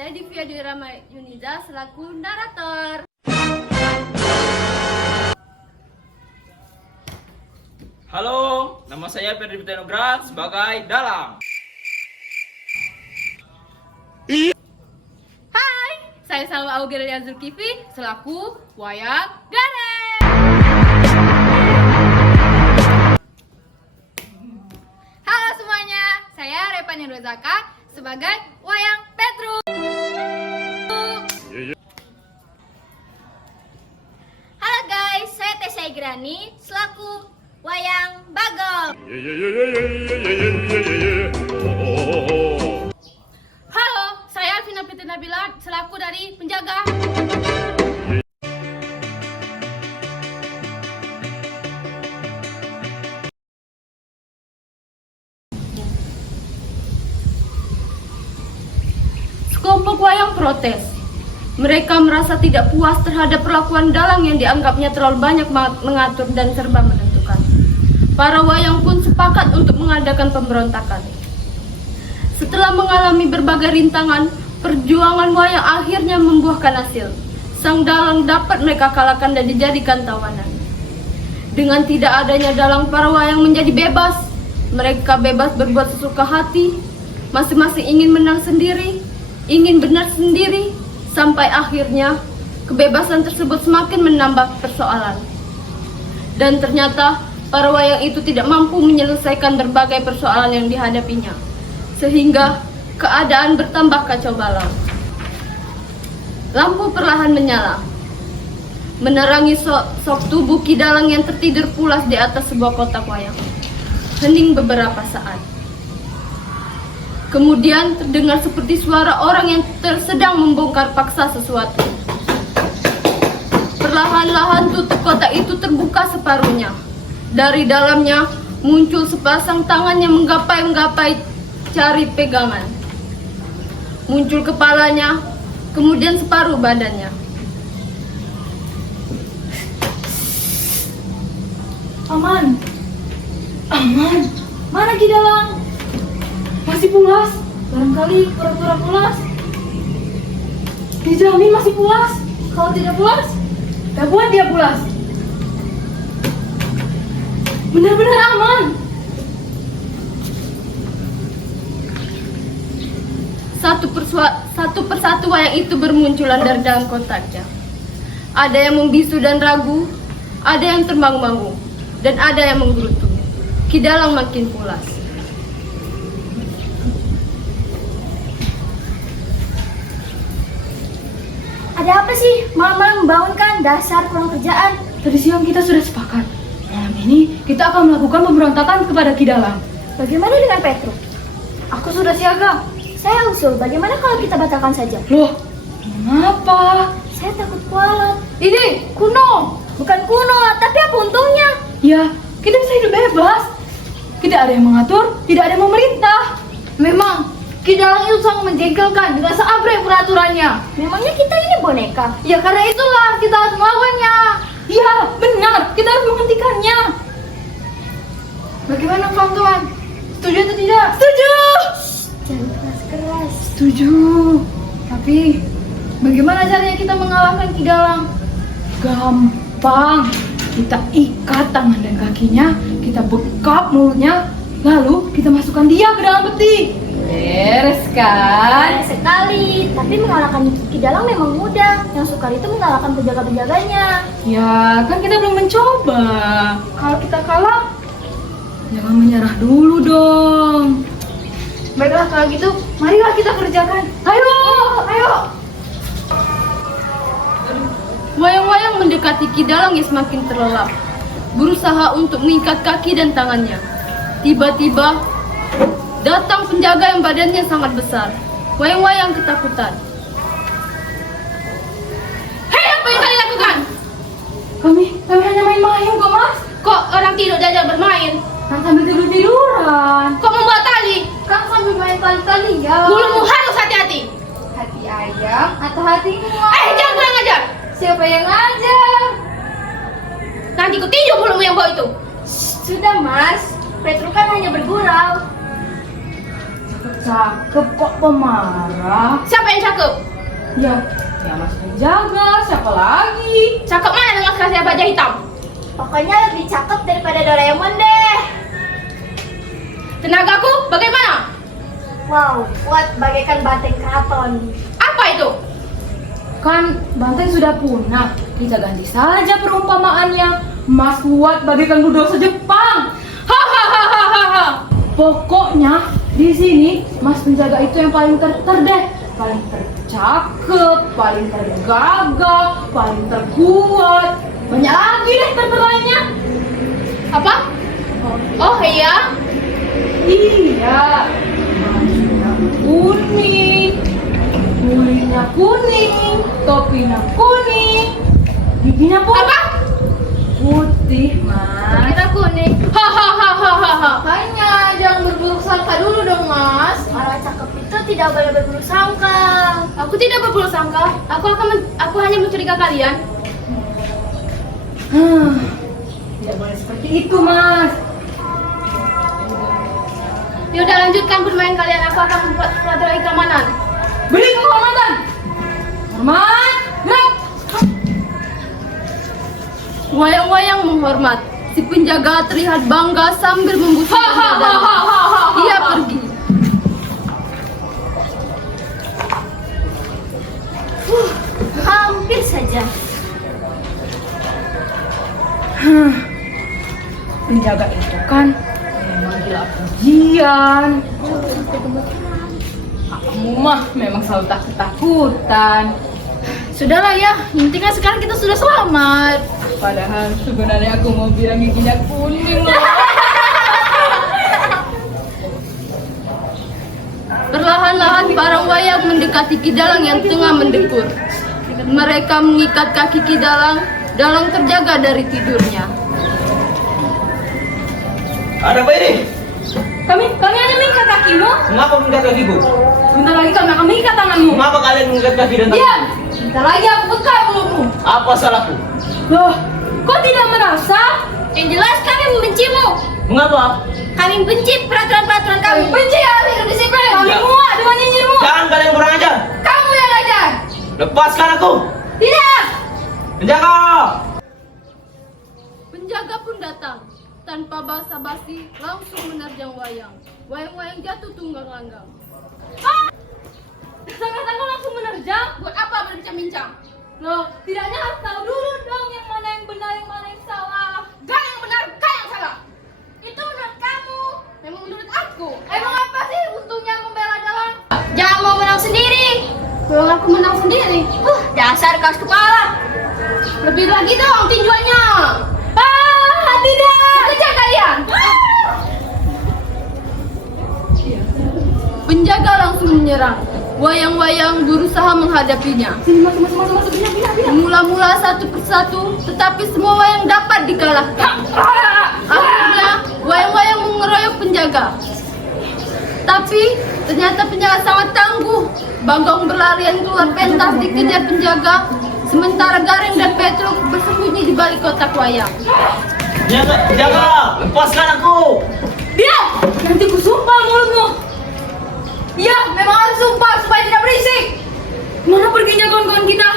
Saya Divya Dirama Yuniza selaku narator. Halo, nama saya Ferdi Tenograt sebagai Dalang. Hai, saya Salwa Augelia Zulkifli selaku Wayang Gareng. Halo semuanya, saya Repani Rozaka sebagai Wayang Petruk. Halo guys, saya Tesya Igrani selaku Wayang Bagong. Halo, saya Alvina Piti Nabila selaku dari penjaga. Sekelompok wayang protes. Mereka merasa tidak puas terhadap perlakuan dalang yang dianggapnya terlalu banyak mengatur dan serba menentukan. Para wayang pun sepakat untuk mengadakan pemberontakan. Setelah mengalami berbagai rintangan, perjuangan wayang akhirnya membuahkan hasil. Sang dalang dapat mereka kalahkan dan dijadikan tawanan. Dengan tidak adanya dalang, para wayang menjadi bebas. Mereka bebas berbuat sesuka hati. Masing-masing ingin menang sendiri, ingin benar sendiri, sampai akhirnya kebebasan tersebut semakin menambah persoalan. Dan ternyata para wayang itu tidak mampu menyelesaikan berbagai persoalan yang dihadapinya, sehingga keadaan bertambah kacau balau. Lampu perlahan menyala, menerangi sok tubuh Ki Dalang yang tertidur pulas di atas sebuah kotak wayang. Hening beberapa saat. Kemudian terdengar seperti suara orang yang sedang membongkar paksa sesuatu. Perlahan-lahan tutup kotak itu terbuka separuhnya. Dari dalamnya muncul sepasang tangan yang menggapai-gapai cari pegangan. Muncul kepalanya, kemudian separuh badannya. Aman, aman. Mana Ki Dalang? Masih pulas? Barangkali pura-pura pulas. Dijamin masih pulas. Kalau tidak pulas, gak buat dia pulas. Benar-benar aman. Satu persatu wayang itu bermunculan dari dalam kotaknya. Ada yang membisu dan ragu, ada yang termangu-mangu, dan ada yang menggerutu. Ki Dalang makin pulas. Ada apa sih? Malam-malam membangunkan, dasar kurang kerjaan. Tadi siang kita sudah sepakat. Malam ini kita akan melakukan pemberontakan kepada Ki Dalang. Bagaimana dengan Petruk? Aku sudah siaga. Saya usul, bagaimana kalau kita batalkan saja? Loh, kenapa? Saya takut kualat. Ini kuno. Bukan kuno, tapi apa untungnya? Ya, kita bisa hidup bebas. Tidak ada yang mengatur, tidak ada yang memerintah. Memang, Ki Dalang itu sangat menjengkelkan dengan seabrek peraturannya. Memangnya kita ini boneka? Ya karena itulah kita harus melawannya. Ya, benar, kita harus menghentikannya. Bagaimana kawan-kawan? Setuju atau tidak? Setuju! Jangan keras-keras. Setuju. Tapi, bagaimana caranya kita mengalahkan Ki Dalang? Gampang. Kita ikat tangan dan kakinya, kita bekap mulutnya, lalu kita masukkan dia ke dalam peti. Beres kan? Keren sekali. Tapi mengalahkan Ki Dalang memang mudah. Yang sukar itu mengalahkan penjaga-penjaganya. Ya, kan kita belum mencoba. Kalau kita kalah, jangan menyerah dulu dong. Baiklah kalau gitu, marilah kita kerjakan. Ayo, ayo. Wayang-wayang mendekati Ki Dalang yang semakin terlelap, berusaha untuk mengikat kaki dan tangannya. Tiba-tiba datang penjaga yang badannya sangat besar. Wayang-wayang ketakutan. Hei, apa yang kalian lakukan? Kami hanya main-main kok, Mas. Kok orang tidur diajak bermain? Kan sambil tidur-tiduran. Kok membawa tali? Kan sambil main tali-tali ya. Mulutmu harus hati-hati. Hati ayam atau hatimu? Jangan kurang ajar. Siapa yang ngajar? Nanti ku tinju mulutmu yang bau itu. Sudah Mas, Petruk kan hanya bergurau. cakep kok pemarah. Siapa yang cakep? Ya, ya Mas Penjaga, siapa lagi? Cakep mana dengan kasih baja hitam? Pokoknya lebih cakep daripada Doraemon deh. Tenagaku bagaimana? Wow, kuat bagaikan banteng keraton. Apa itu? Kan banteng sudah punah, kita ganti saja perumpamaannya. Mas kuat bagaikan bulldozer Jepang. Hahaha. Pokoknya di sini Mas Penjaga itu yang paling deh, paling tercakep, paling tergagah, paling terkuat. Banyak lagi deh terteranya. Apa? Oh iya. Iya, bajunya kuning, kulitnya kuning, topinya kuning, giginya putih. Apa? Putih, Mas. Kita kuning. Hahaha. Makanya jangan berburuk sangka dulu dong, Mas. Orang cakep itu tidak boleh berburuk sangka. Aku tidak berburuk sangka. Aku hanya mencuriga kalian. Tidak boleh seperti itu, Mas. Yaudah lanjutkan bermain kalian. Aku akan membuat pelajaran keamanan. Beri kehormatan. Hormat, gerak. Wayang-wayang menghormat. Si penjaga terlihat bangga sambil membuka Dia pergi. Hampir saja. Penjaga itu kan memang gila pujian. Kamu mah memang selalu takut-takutan. Sudahlah ya, intinya sekarang kita sudah selamat. Padahal sebenarnya aku mau bilang giginya kuning loh. Perlahan-lahan para wayang mendekati Kidalang yang tengah mendekur. Mereka mengikat kaki Kidalang. Dalang terjaga dari tidurnya. Ada apa ini? Kami hanya mengikat kakimu. Mengapa mengikat kakiku? Bentar lagi kami akan mengikat tanganmu. Mengapa kalian mengikat kaki dan tangan? Diam. Bentar lagi aku buka mulutmu. Apa salahku? Loh, kok tidak merasa? Yang jelas kami membencimu. Mengapa? Kami benci peraturan-peraturan kamu. Benci ya hidup disiplin. Kami Ya. muak dengan nyinyirmu. Jangan kalian kurang ajar. Kamu yang ajar. Lepaskan aku. Tidak. Penjaga. Penjaga pun datang. Tanpa basa-basi langsung menerjang wayang. Wayang-wayang jatuh tunggang langgang. Sangat-sangat langsung menerjang. Buat apa berbincang-bincang? Loh, tidaknya harus tahu dulu dong yang mana yang benar, yang mana yang salah. Gak yang benar, gak yang salah. Itu menurut kamu. Memang menurut aku. Emang apa sih untungnya membela Dalang? Jangan mau menang sendiri. Kalau aku menang sendiri. Dasar keras kepala. Lebih lagi dong tinjuannya. Tidak. Kejar kalian. Penjaga langsung menyerang. Wayang-wayang berusaha menghadapinya. Sini masuk, bina. Mula-mula satu persatu, tetapi semua wayang dapat dikalahkan. Akhirnya, wayang-wayang mengeroyok penjaga. Tapi, ternyata penjaga sangat tangguh. Bagong berlarian keluar pentas dikejar penjaga. Sementara Gareng dan Petruk bersembunyi di balik kotak wayang. Penjaga, lepaskan aku. Diam! Nanti ku sumpah mulutmu. Ya, memang harus sumpah supaya tidak berisik. Mana perginya kawan-kawan kita?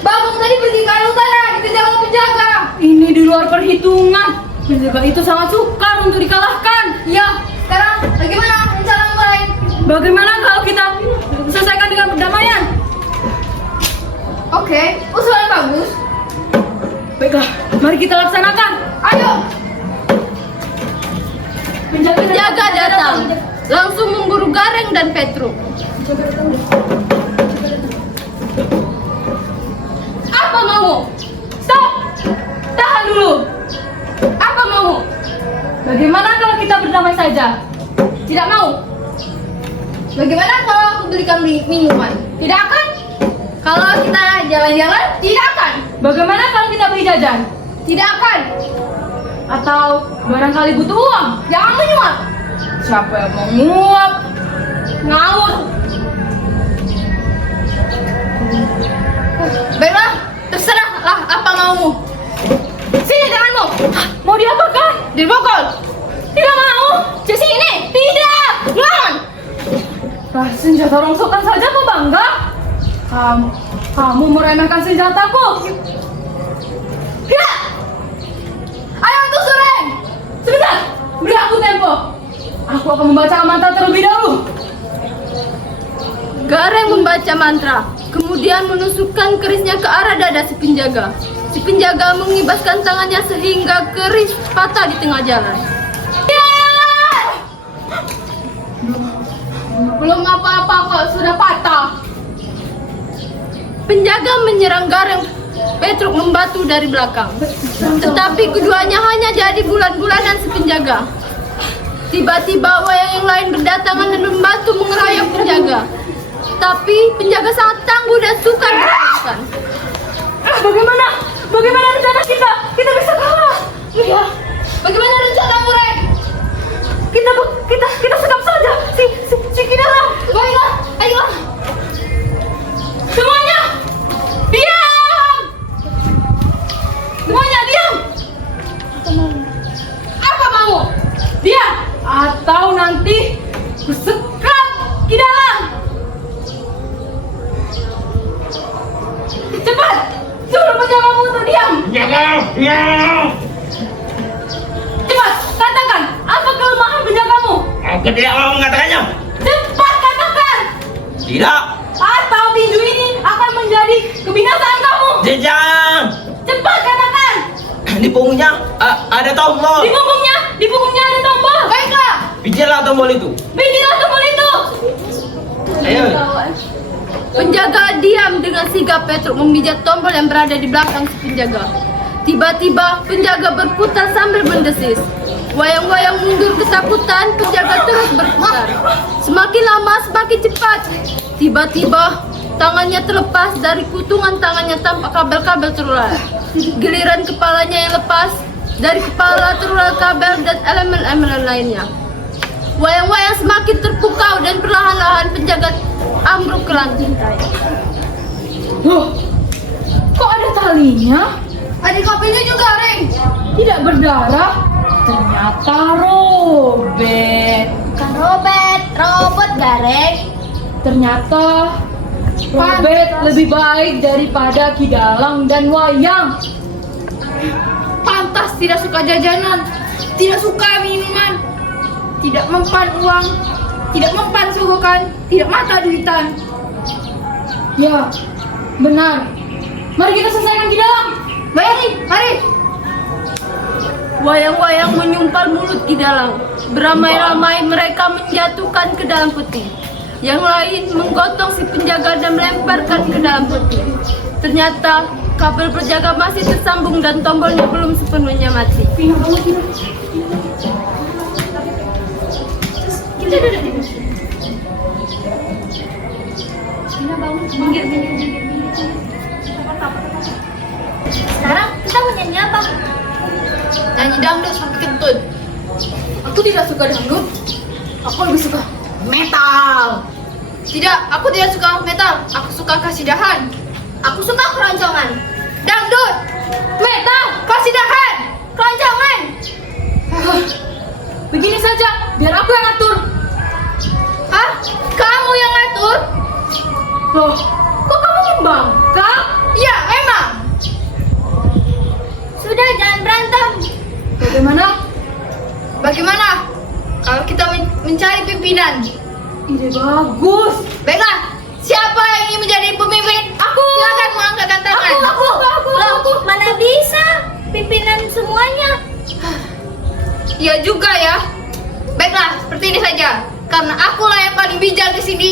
Bagong tadi pergi ke arah utara, dikejar oleh penjaga. Ini di luar perhitungan. Penjaga itu sangat sukar untuk dikalahkan. Ya, sekarang bagaimana rencana yang lain? Bagaimana kalau kita selesaikan dengan perdamaian? Oke, usulan bagus. Baiklah, mari kita laksanakan. Ayo. Penjaga datang, langsung memburu Gareng dan Petruk. Apa mau? Stop! Tahan dulu. Apa mau? Bagaimana kalau kita berdamai saja? Tidak mau. Bagaimana kalau aku berikan minuman? Tidak akan. Kalau kita jalan-jalan? Tidak akan. Bagaimana kalau kita beli jajan? Tidak akan. Atau barangkali butuh uang? Jangan menyuap. Siapa yang mau nguap? Ngawur. Baiklah, terserahlah apa maumu. Sini tanganmu. Mau diapakan? Dibokol. Tidak mau. Sini. Tidak. Lawan. senjata rongsokan saja kau bangga? Kamu meremehkan senjataku. Ya! Ayo tuh Sureng! Sebentar, beri aku tempo. Aku akan membaca mantra terlebih dahulu. Gareng membaca mantra, kemudian menusukkan kerisnya ke arah dada si penjaga. Si penjaga mengibaskan tangannya sehingga keris patah di tengah jalan. Belum apa-apa kok sudah patah. Penjaga menyerang Gareng Petruk membatu dari belakang. Tetapi keduanya hanya jadi bulan-bulanan si penjaga. Tiba-tiba wayang yang lain berdatangan dan membantu mengeroyok penjaga. Tapi penjaga sangat tangguh dan sukar dikalahkan. Bagaimana? Bagaimana rencana kita? Kita bisa kalah. Iya. Bagaimana rencanamu, Rek? Kita sekap saja si Kidalang. Baiklah, ayolah. Semuanya diam. Semuanya diam. Apa mau? Diam atau nanti kusekap Kidalang. Cepat, suruh penjagamu untuk diam. Cepat, katakan apa kelemahan penjagamu? Aku tidak mau mengatakannya. Cepat katakan. Tidak. Atau tinju ini akan menjadi kebinasaan kamu. Jangan. Cepat katakan. Di punggungnya ada tombol. Di punggungnya ada tombol. Baiklah, Pijilah tombol itu. bikinlah tombol itu. Ayo. Penjaga diam dengan sigap Petruk memijat tombol yang berada di belakang si penjaga. Tiba-tiba penjaga berputar sambil mendesis. Wayang-wayang mundur ketakutan, penjaga terus berputar. Semakin lama semakin cepat. Tiba-tiba tangannya terlepas dari kutungan tangannya tanpa kabel-kabel terurai. Giliran kepalanya yang lepas, dari kepala terurai kabel dan elemen-elemen lainnya. Wayang-wayang semakin terpukau dan perlahan-lahan penjaga ambruk ke lantai. Loh, kok ada talinya? Ada kabelnya juga, Reng. Tidak berdarah. Ternyata robek. Bukan robot Gareng. Ternyata robek lebih baik daripada Kidalang dan Wayang. Pantas tidak suka jajanan, tidak suka minuman, tidak mempan uang, tidak mempan sogokan, tidak mata duitan. Ya, benar. Mari kita selesaikan Kidalang. Mari. Wayang-wayang menyumpal mulut Kidalang. Beramai-ramai mereka menjatuhkan ke dalam peti. Yang lain menggotong si penjaga dan melemparkan ke dalam peti. Ternyata kabel penjaga masih tersambung dan tombolnya belum sepenuhnya mati. Pina, kamu Pina. Kita duduk di sini. Pina bangun, minggir. Sekarang kita mau nyanyi apa? Nyanyi dangdut sampai kentut. Aku tidak suka dangdut. Aku lebih suka Metal. Tidak, aku tidak suka metal. Aku suka kasidahan. Aku suka keroncongan. Dangdut. Metal. Kasidahan. Keroncongan. begini saja, biar aku yang atur. Hah? Kamu yang ngatur? Loh, kok kamu membangkang? Ya, memang. Sudah, jangan berantem. Bagaimana kalau kita mencari pimpinan? Ide bagus. Baiklah, siapa yang ingin menjadi pemimpin? Aku. Silakan mengangkat tangan. Loh, mana bisa pimpinan semuanya? Iya juga ya. Baiklah, seperti ini saja. Karena akulah yang paling bijak di sini.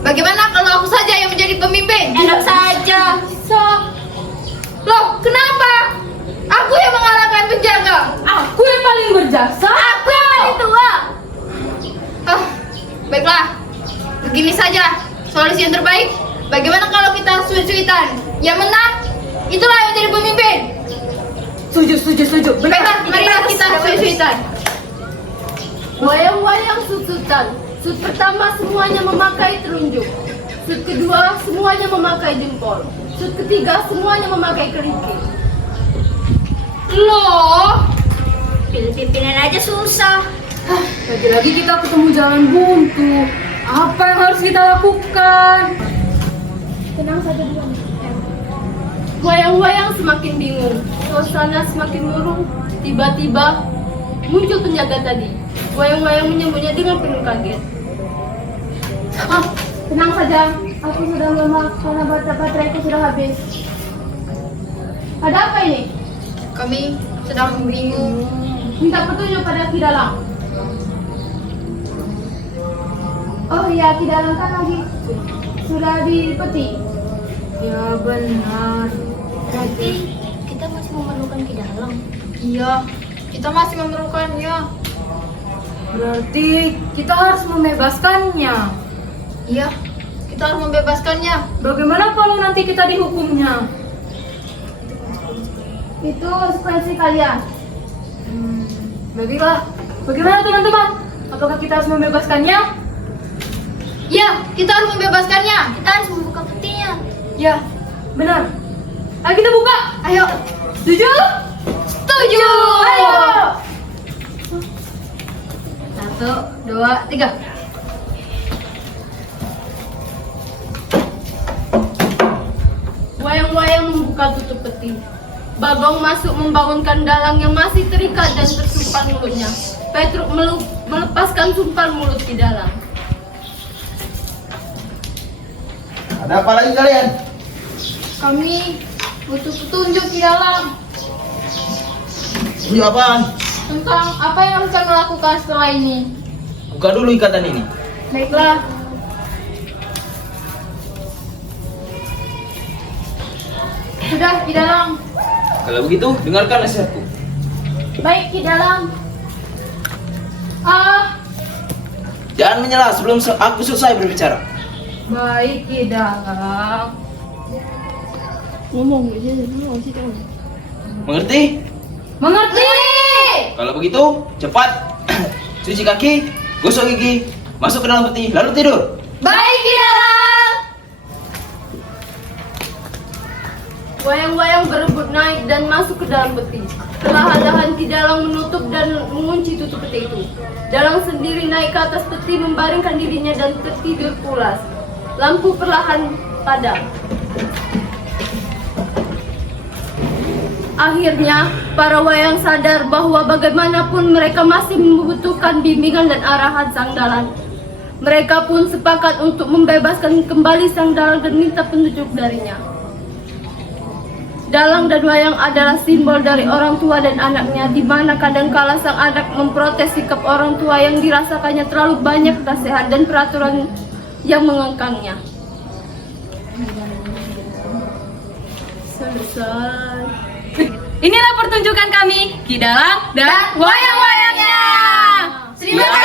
Bagaimana kalau aku saja yang menjadi pemimpin? Enak saja. Bisa. Loh, kenapa? Aku yang mengalahkan penjaga. Aku yang paling berjasa. Aku yang paling tua. Baiklah, begini saja solusi yang terbaik. Bagaimana kalau kita suit-suitan? Yang menang, itulah yang menjadi pemimpin. Setuju. Baiklah, marilah kita suit-suitan. Wayang-wayang susutan. Sud pertama semuanya memakai telunjuk. Sud kedua semuanya memakai jempol. Sud ketiga semuanya memakai kerikil. Loh, Pilih pimpinan aja susah. Lagi-lagi kita ketemu jalan buntu. Apa yang harus lakukan? Tenang saja dulu. Wayang-wayang semakin bingung, suasana semakin murung. Tiba-tiba muncul penjaga tadi. Wayang-wayang menyambutnya dengan penuh kaget. Tenang saja, aku sudah lemah karena bateraiku sudah habis. Ada apa ini? Kami sedang bingung. Minta petunjuk pada Ki Dalang. Oh iya, Ki Dalang kan lagi sudah di peti. Ya benar. Berarti kita masih memerlukan Ki Dalang. Iya, kita masih memerlukannya. Berarti kita harus membebaskannya. Iya, kita harus membebaskannya. Bagaimana kalau nanti kita dihukumnya? Itu konsekuensi kalian. Baiklah. Bagaimana teman-teman? Apakah kita harus membebaskannya? Iya, kita harus membebaskannya. Kita harus membuka petinya. Ya, benar. Ayo kita buka. Ayo. Setuju? Setuju. Ayo. 1, 2, 3. Wayang-wayang membuka tutup peti. Bagong masuk membangunkan Dalang yang masih terikat dan tersumpal mulutnya. Petruk melepaskan sumpal mulut Ki Dalang. Ada apa lagi kalian? Kami butuh petunjuk Ki Dalang Tunjuk apaan? tentang apa yang harus kami lakukan setelah ini. Buka dulu ikatan ini. Baiklah. Sudah, Ki Dalang. Kalau begitu, dengarkan nasihatku. Baik, Ki Dalang. Jangan menyela sebelum aku selesai berbicara. Baik, Ki Dalang. Mengerti? Mengerti? Kalau begitu, cepat cuci kaki, gosok gigi, masuk ke dalam peti, lalu tidur. Baik, Ki Dalang. Wayang-wayang berebut naik dan masuk ke dalam peti. Perlahan-lahan Ki Dalang menutup dan mengunci tutup peti itu. Dalang sendiri naik ke atas peti, membaringkan dirinya dan tertidur pulas. Lampu perlahan padam. Akhirnya, para wayang sadar bahwa bagaimanapun mereka masih membutuhkan bimbingan dan arahan Sang Dalang. Mereka pun sepakat untuk membebaskan kembali Sang Dalang dan minta petunjuk darinya. Dalang dan wayang adalah simbol dari orang tua dan anaknya, di mana kadangkala sang anak memprotes sikap orang tua yang dirasakannya terlalu banyak nasihat dan peraturan yang mengengkangnya. Selesai. Inilah pertunjukan kami, Ki Dalang dan wayang-wayangnya. Terima kasih.